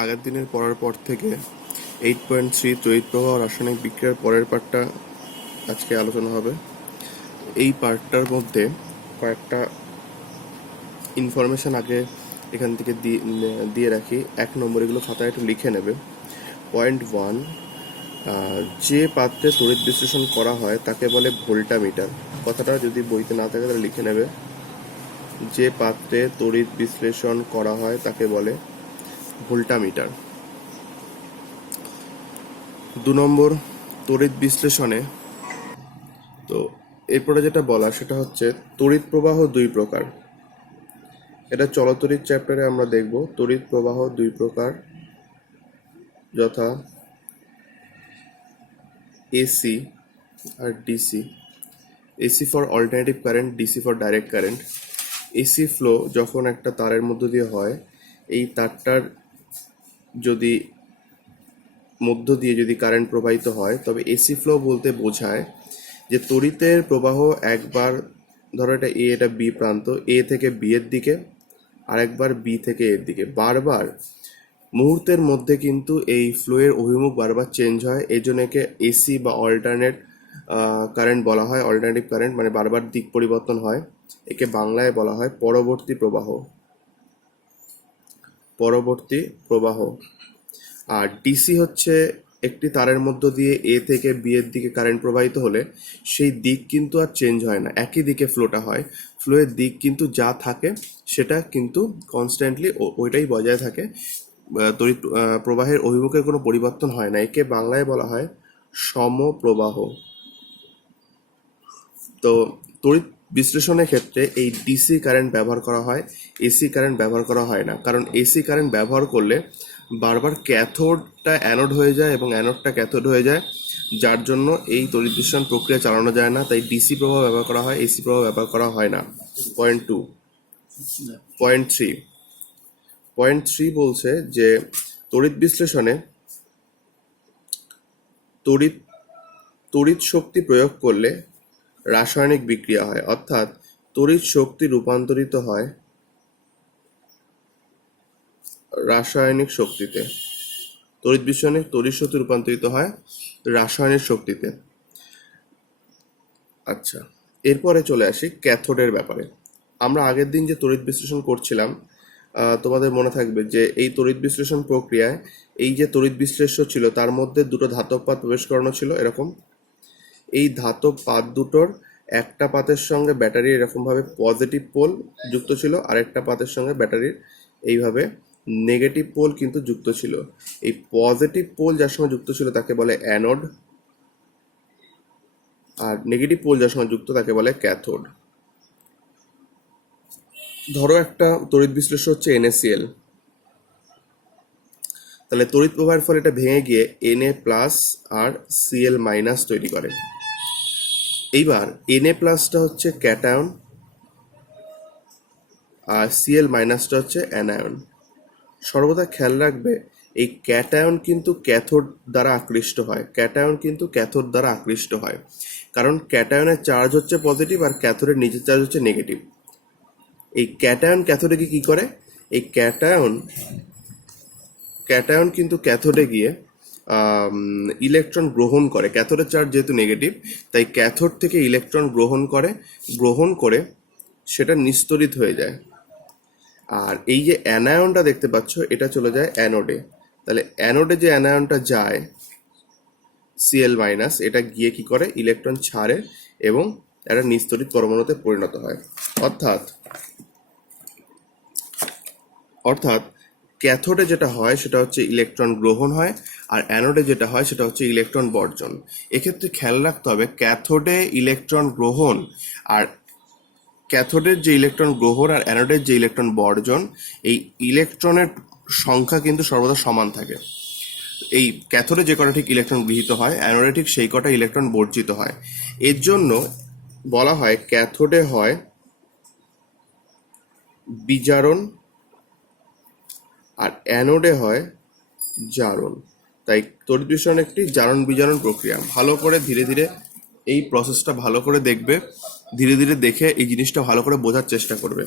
আগের দিনের পড়ার পর থেকে 8.3 তড়িৎ প্রবাহ ও রাসায়নিক বিক্রিয়ার পরের পার্টটা আজকে আলোচনা হবে। এই পার্টটার মধ্যে কয়েকটা ইনফরমেশন আগে এখান থেকে দিয়ে রাখি। 1 নম্বর, এগুলো খাতায় একটু লিখে নেবে। পয়েন্ট 1, যে পাত্রে তড়িৎ বিশ্লেষণ করা হয় তাকে বলে ভোল্টামিটার। কথাটা যদি বইতে না থাকে তাহলে লিখে নেবে। যে পাত্রে তড়িৎ বিশ্লেষণ করা হয় তাকে বলে ভোল্টামিটার। 2 নম্বর, তড়িৎ বিশ্লেষণে তো এরপরে যেটা বলা সেটা হচ্ছে তড়িৎ প্রবাহ 2 প্রকার। এটা চলতড়িৎ চ্যাপ্টারে আমরা দেখব। তড়িৎ প্রবাহ 2 প্রকার, যথা এসি আর DC. AC for alternative current, DC for direct current. AC flow যখন একটা তারের মধ্য দিয়ে হয়, এই তারটার যদি মধ্য দিয়ে যদি কারেন্ট প্রবাহিত হয়, তবে এসি ফ্লো বলতে বোঝায় যে তড়িতের প্রবাহ একবার, ধরো এটা এ, এটা বি প্রান্ত, এ থেকে বি এর দিকে, আরেকবার বি থেকে এর দিকে, বারবার মুহূর্তের মধ্যে কিন্তু এই ফ্লোয়ের অভিমুখ বারবার চেঞ্জ হয়। এই জন্য একে এসি বা অল্টারনেট কারেন্ট বলা হয়। অল্টারনেটিভ কারেন্ট মানে বারবার দিক পরিবর্তন হয়। একে বাংলায় বলা হয় পরবর্তী প্রবাহ। পরবর্তী প্রবাহ। আর ডিসি হচ্ছে একটি তারের মধ্য দিয়ে এ থেকে বি এর দিকে কারেন্ট প্রবাহিত হলে সেই দিক কিন্তু আর চেঞ্জ হয় না, একই দিকে ফ্লোটা হয়। ফ্লোয়ের দিক কিন্তু যা থাকে সেটা কিন্তু কনস্ট্যান্টলি ওইটাই বজায় থাকে। তড়িৎ প্রবাহের অভিমুখের কোনো পরিবর্তন হয় না। একে বাংলায় বলা হয় সমপ্রবাহ। তো তড়িৎ বিশ্লেষণের ক্ষেত্রে এই ডিসি কারেন্ট ব্যবহার করা হয়, এসি কারেন্ট ব্যবহার করা হয় না। কারণ এসি কারেন্ট ব্যবহার করলে বারবার ক্যাথোডটা অ্যানোড হয়ে যায় এবং অ্যানোডটা ক্যাথোড হয়ে যায়, যার জন্য এই তড়িৎ বিশ্লেষণ প্রক্রিয়া চালানো যায় না। তাই ডিসি প্রবাহ ব্যবহার করা হয়, এসি প্রবাহ ব্যবহার করা হয় না। পয়েন্ট 2। পয়েন্ট 3 বলছে যে তড়িৎ বিশ্লেষণে তড়িৎ তড়িৎ শক্তি প্রয়োগ করলে রাসায়নিক বিক্রিয়া হয়, অর্থাৎ তড়িৎ শক্তি রূপান্তরিত হয় রাসায়নিক শক্তিতে। তড়িৎ বিশ্লেষণে তড়িৎ শক্তি রূপান্তরিত হয় রাসায়নিক শক্তিতে। আচ্ছা, এরপরে চলে আসি ক্যাথোডের ব্যাপারে। আমরা আগের দিন যে তড়িৎ বিশ্লেষণ করছিলাম, তোমাদের মনে থাকবে যে এই তড়িৎ বিশ্লেষণ প্রক্রিয়ায় এই যে তড়িৎ বিশ্লেষ্য ছিল তার মধ্যে দুটো ধাতব পাত প্রবেশ করানো ছিল এরকম। এই ধাতব পাত দুটোর একটা পাতের সঙ্গে ব্যাটারির এরকমভাবে পজিটিভ পোল যুক্ত ছিল, আরেকটা পাতের সঙ্গে ব্যাটারির এইভাবে নেগেটিভ পোল কিন্তু যুক্ত ছিল। এই পজিটিভ পোল যার সঙ্গে যুক্ত ছিল তাকে বলে অ্যানোড, আর নেগেটিভ পোল যার সঙ্গে যুক্ত তাকে বলে ক্যাথোড। ধরো একটা তড়িৎ বিশ্লেষ্য হচ্ছে NaCl, তাহলে তড়িৎ প্রবাহের ফলে এটা ভেঙে গিয়ে Na প্লাস আর Cl মাইনাস তৈরি করে। এইবার Na প্লাসটা হচ্ছে ক্যাটায়ন আর Cl মাইনাসটা হচ্ছে অ্যানায়ন। সর্বদা খেয়াল রাখবে এই ক্যাটায়ন কিন্তু ক্যাথোড দ্বারা আকৃষ্ট হয়। ক্যাটায়ন কিন্তু ক্যাথোড দ্বারা আকৃষ্ট হয়, কারণ ক্যাটায়নের চার্জ হচ্ছে পজিটিভ আর ক্যাথোডের নিচের চার্জ হচ্ছে নেগেটিভ। এই ক্যাটায়ন ক্যাথোডে কি করে, এই ক্যাটায়ন কিন্তু ক্যাথোডে গিয়ে ইলেকট্রন গ্রহণ করে। ক্যাথোডের চার্জ যেহেতু নেগেটিভ, তাই ক্যাথোড থেকে ইলেকট্রন গ্রহণ করে সেটা নিস্তড়িত হয়ে যায়। আর এই যে অ্যানায়নটা দেখতে পাচ্ছ এটা চলে যায় অ্যানোডে। তাহলে অ্যানোডে যে অ্যানায়নটা যায় Cl মাইনাস, এটা গিয়ে কি করে ইলেকট্রন ছাড়ে এবং একটা নিস্তড়িত পরমাণুতে পরিণত হয়। অর্থাৎ ক্যাথোডে যেটা হয় সেটা হচ্ছে ইলেকট্রন গ্রহণ হয়, আর অ্যানোডে যেটা হয় সেটা হচ্ছে ইলেকট্রন বর্জন। এক্ষেত্রে খেয়াল রাখতে হবে ক্যাথোডে ইলেকট্রন গ্রহণ আর ক্যাথোডের যে ইলেকট্রন গ্রহণ আর অ্যানোডের যে ইলেকট্রন বর্জন, এই ইলেকট্রনের সংখ্যা কিন্তু সর্বদা সমান থাকে। এই ক্যাথোডে যে কটা ঠিক ইলেকট্রন গৃহীত হয়, অ্যানোডে ঠিক সেই কটা ইলেকট্রন বর্জিত হয়। এর জন্য বলা হয় ক্যাথোডে হয় বিজারণ আর অ্যানোডে হয় জারণ। তাই তড়িৎ বিশ্লেষণ একটি জারণ বিজারণ প্রক্রিয়া। ভালো করে ধীরে ধীরে এই প্রসেসটা ভালো করে দেখবে, ধীরে ধীরে দেখে এই জিনিসটা ভালো করে বোঝার চেষ্টা করবে।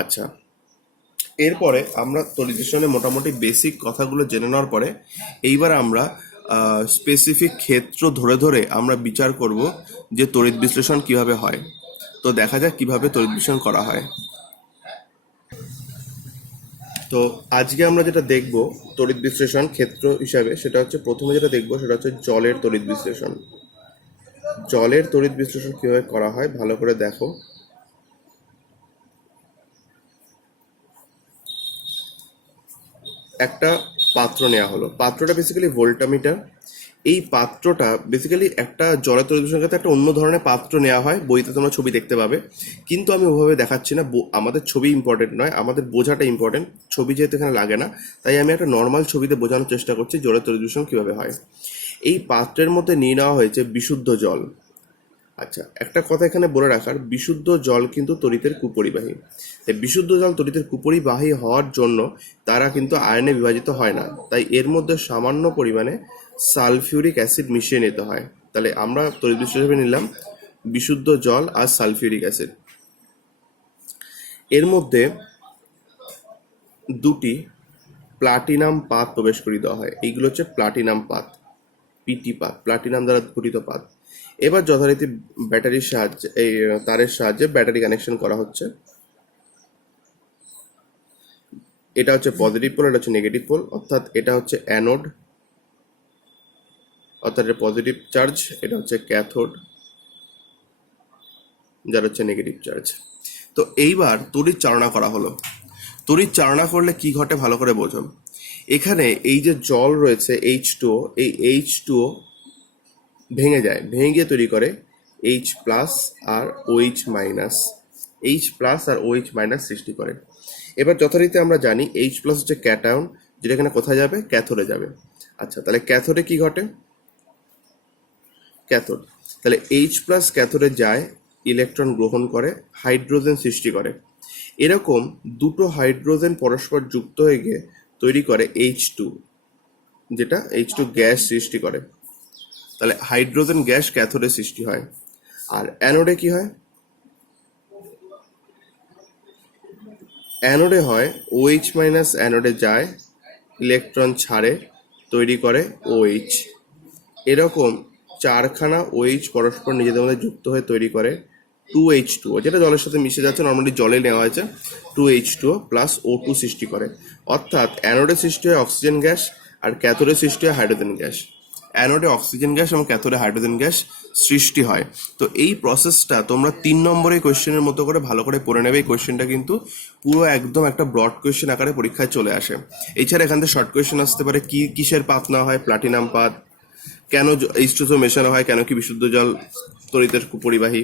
আচ্ছা, এরপরে আমরা তড়িৎ বিশ্লেষণে মোটামুটি বেসিক কথাগুলো জেনে নেওয়ার পরে এইবার আমরা স্পেসিফিক ক্ষেত্র ধরে ধরে আমরা বিচার করব যে তড়িৎ বিশ্লেষণ কিভাবে হয়। তো দেখা যাক কিভাবে তড়িৎ বিশ্লেষণ করা হয়। তো আজকে আমরা যেটা দেখব তড়িৎ বিশ্লেষণ ক্ষেত্র হিসাবে, সেটা হচ্ছে প্রথমে যেটা দেখব সেটা হচ্ছে জলের তড়িৎ বিশ্লেষণ। জলের তড়িৎ বিশ্লেষণ কিভাবে করা হয় ভালো করে দেখো। একটা পাত্র নেওয়া হলো, পাত্রটা বেসিক্যালি ভোল্টামিটার। এই পাত্রটা বেসিক্যালি একটা জলের তড়িৎ বিশ্লেষণ ক্ষেত্রে একটা অন্য ধরনের পাত্র নেওয়া হয়, বইতে তোমরা ছবি দেখতে পাবে, কিন্তু আমি ওভাবে দেখাচ্ছি না। আমাদের ছবি ইম্পর্টেন্ট নয়, আমাদের বোঝাটা ইম্পর্টেন্ট। ছবি যেহেতু এখানে লাগে না, তাই আমি একটা নর্মাল ছবিতে বোঝানোর চেষ্টা করছি জলের তড়িৎ বিশ্লেষণ কিভাবে হয়। এই পাত্রের মধ্যে নিয়ে নেওয়া হয়েছে বিশুদ্ধ জল। আচ্ছা, একটা কথা এখানে বলে রাখার, বিশুদ্ধ জল কিন্তু তড়িতের কুপরিবাহী। তাই বিশুদ্ধ জল তড়িতের কুপরিবাহী হওয়ার জন্য তারা কিন্তু আয়নে বিভাজিত হয় না, তাই এর মধ্যে সামান্য পরিমাণে সালফিউরিক অ্যাসিড মিশিয়ে নিতে হয়। তাহলে আমরা তড়িৎ বিশ্লেষণ হিসেবে নিলাম বিশুদ্ধ জল আর সালফিউরিক অ্যাসিড। এর মধ্যে দুটি প্লাটিনাম পাত প্রবেশ করিয়ে দেওয়া হয়। এইগুলো হচ্ছে প্লাটিনাম পাত, পিটি পাত, প্লাটিনাম দ্বারা গঠিত পাত। এবার যথারীতি ব্যাটারির সাহায্যে, এই তারের সাহায্যে ব্যাটারি কানেকশন করা হচ্ছে। এটা হচ্ছে পজিটিভ পোল, এটা হচ্ছে নেগেটিভ পোল, অর্থাৎ এটা হচ্ছে অ্যানোড, অর্থাৎ এটা পজিটিভ চার্জ, এটা হচ্ছে ক্যাথোড, যার হচ্ছে নেগেটিভ চার্জ। তো এইবার তড়িৎ চালনা করা হলো। তড়িৎ চালনা করলে কি ঘটে ভালো করে বোঝো। এখানে এই যে জল রয়েছে H2O, এই H2O ভেঙে যায়, ভেঙে গিয়ে তৈরি করে H প্লাস আর OH মাইনাস, H প্লাস আর OH মাইনাস সৃষ্টি করে। এবার যথারীতি আমরা জানি H প্লাস হচ্ছে ক্যাটায়ন, যেটা এখানে কোথায় যাবে, ক্যাথোডে যাবে। আচ্ছা, তাহলে ক্যাথোডে কি ঘটে, ক্যাথোড, তাহলে H প্লাস ক্যাথোডে যায়, ইলেকট্রন গ্রহণ করে, হাইড্রোজেন সৃষ্টি করে। এরকম দুটো হাইড্রোজেন পরস্পর যুক্ত হয়ে গিয়ে তৈরি করে H2, যেটা H2 গ্যাস সৃষ্টি করে। তাহলে হাইড্রোজেন গ্যাস ক্যাথোডে সৃষ্টি হয়। আর অ্যানোডে কি হয়, অ্যানোডে হয় OH মাইনাস, অ্যানোডে যায়, ইলেকট্রন ছাড়ে, তৈরি করে OH। এরকম চারখানা OH পরস্পর নিজেদের মধ্যে যুক্ত হয়ে তৈরি করে 2H2O, যেটা জলের সাথে মিশে যাচ্ছে, নর্মালি জলে নেওয়া হয়েছে। 2H2O প্লাস O2 সৃষ্টি করে। অর্থাৎ অ্যানোডে সৃষ্টি হয় অক্সিজেন গ্যাস আর ক্যাথোডে সৃষ্টি হয় হাইড্রোজেন গ্যাস। অ্যানোডে অক্সিজেন গ্যাস এবং ক্যাথোডে হাইড্রোজেন গ্যাস সৃষ্টি হয়। তো এই প্রসেসটা তোমরা 3 নম্বরের কোয়েশ্চেনের মতো করে ভালো করে পড়ে নেবে। এই কোয়েশ্চেনটা কিন্তু পুরো একদম একটা ব্রড কোয়েশ্চেন আকারে পরীক্ষায় চলে আসে। এছাড়া এখান থেকে শর্ট কোয়েশ্চেন আসতে পারে, কি কিসের পাত না হয়, প্লাটিনাম পাত, কেন H2SO মেশানো হয়, কেন কি বিশুদ্ধ জল তড়িতের কুপরিবাহী,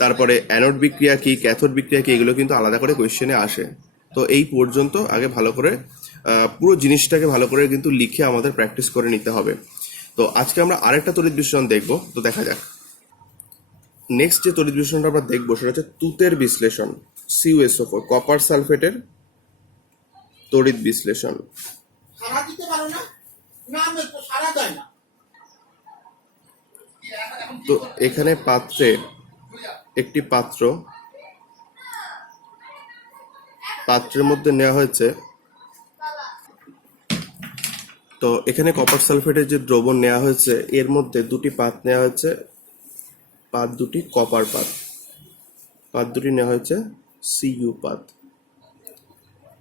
তারপরে অ্যানোড বিক্রিয়া কি, ক্যাথোড বিক্রিয়া কি, এগুলো কিন্তু আলাদা করে কোয়েশ্চেনে আসে। তো এই পর্যন্ত আগে ভালো করে পুরো জিনিসটাকে ভালো করে কিন্তু লিখে আমাদের প্র্যাকটিস করে নিতে হবে। তো আজকে আমরা আরেকটা তড়িৎ বিশ্লেষণ দেখবো, তো দেখা যাক। নেক্সট যে তড়িৎ বিশ্লেষণটা আমরা দেখবো সেটা হচ্ছে তুতের বিশ্লেষণ, CuSO4, কপার সালফেটের তড়িৎ বিশ্লেষণ। তো এখানে পাত্রে, একটি পাত্রের মধ্যে নেওয়া হয়েছে, তো এখানে কপার সালফেটের যে দ্রবণ নেওয়া হয়েছে, এর মধ্যে দুটি পাত নেওয়া হয়েছে, পাত দুটি কপার পাত, পাত দুটি নেওয়া হয়েছে Cu পাত।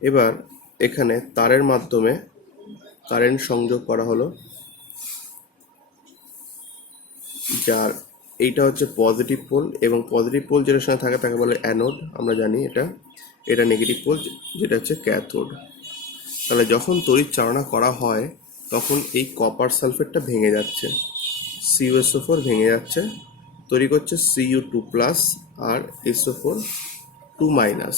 এবার এখানে তারের মাধ্যমে কারেন্ট সংযোগ করা হলো, যার এইটা হচ্ছে পজিটিভ পোল, এবং পজিটিভ পোল যেটার সঙ্গে থাকে তাকে বলে অ্যানোড, আমরা জানি এটা নেগেটিভ পোল, যেটা হচ্ছে ক্যাথোড। তাহলে যখন তড়িৎ চালনা করা হয় তখন এই কপার সালফেটটা ভেঙে যাচ্ছে, CuSO4 ভেঙে যাচ্ছে, তৈরি করছে Cu2 প্লাস আর SO4 2 মাইনাস।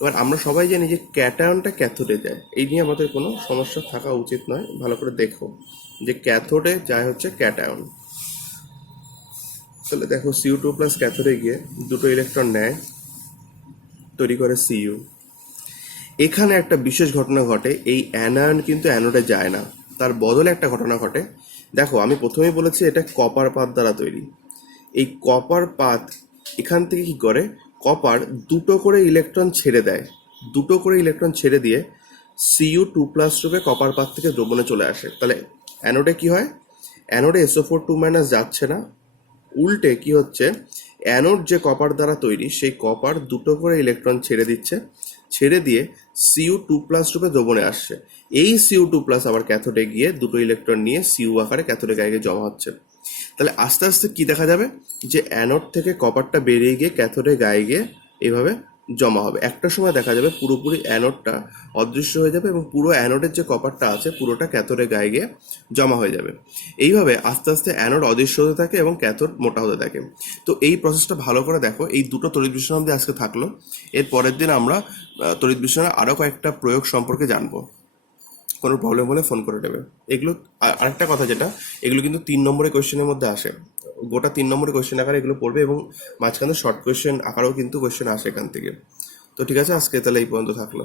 এবার আমরা সবাই জানি যে ক্যাটায়নটা ক্যাথোডে যায়, এই নিয়ে আমাদের কোনো সমস্যা থাকা উচিত নয়। ভালো করে দেখো যে ক্যাথোডে যায় হচ্ছে ক্যাটায়ন। তাহলে দেখো Cu2 প্লাস ক্যাথোডে গিয়ে দুটো ইলেকট্রন নেয়, তৈরি করে Cu। এখানে একটা বিশেষ ঘটনা ঘটে, এই অ্যানায়ন কিন্তু অ্যানোডে যায় না, তার বদলে একটা ঘটনা ঘটে। দেখো আমি প্রথমেই বলেছি এটা কপার পাত দ্বারা তৈরি। এই কপার পাত এখান থেকে কি করে, কপার দুটো করে ইলেকট্রন ছেড়ে দেয়, দুটো করে ইলেকট্রন ছেড়ে দিয়ে Cu2+ রূপে কপার পাত থেকে দ্রবণে চলে আসে। তাহলে অ্যানোডে কি হয়? অ্যানোডে SO4 2- যাচ্ছে না, উল্টে কি হচ্ছে, অ্যানোড যে কপার দ্বারা তৈরি সেই কপার দুটো করে ইলেকট্রন ছেড়ে দিচ্ছে, ছেড়ে দিয়ে Cu2+ রূপে দ্রবণে আসছে। এই Cu2+ আবার ক্যাথোডে গিয়ে দুটো ইলেকট্রন নিয়ে Cu আকারে ক্যাথোডে গায়ে গিয়ে জমা হচ্ছে। তাহলে আস্তে আস্তে কি দেখা যাবে, যে অ্যানোড থেকে কপারটা বেরিয়ে গিয়ে ক্যাথোডে গায়ে গিয়ে এইভাবে জমা হবে। একটা সময় দেখা যাবে পুরোপুরি অ্যানোডটা অদৃশ্য হয়ে যাবে এবং পুরো অ্যানোডের যে কপারটা আছে পুরোটা ক্যাথোডে গায়ে গিয়ে জমা হয়ে যাবে। এইভাবে আস্তে আস্তে অ্যানোড অদৃশ্য হতে থাকে এবং ক্যাথোড মোটা হতে থাকে। তো এই প্রসেসটা ভালো করে দেখো। এই দুটো তড়িৎ বিশ্লেষণ অবধি আজকে থাকলো। এর পরের দিন আমরা তড়িৎ বিশ্লেষণের আরও কয়েকটা প্রয়োগ সম্পর্কে জানবো। কোনো প্রবলেম হলে ফোন করে নেবে। এগুলো আরেকটা কথা, যেটা এগুলো কিন্তু 3 নম্বরের কোয়েশ্চেনের মধ্যে আসে। গোটা 3 নম্বরের কোয়েশ্চেন আকারে এগুলো পড়বে এবং মাঝখানে শর্ট কোয়েশ্চেন আকারেও কিন্তু কোয়েশ্চেন আসে এখান থেকে। তো ঠিক আছে, আজকে তাহলে এই পর্যন্ত থাকলো।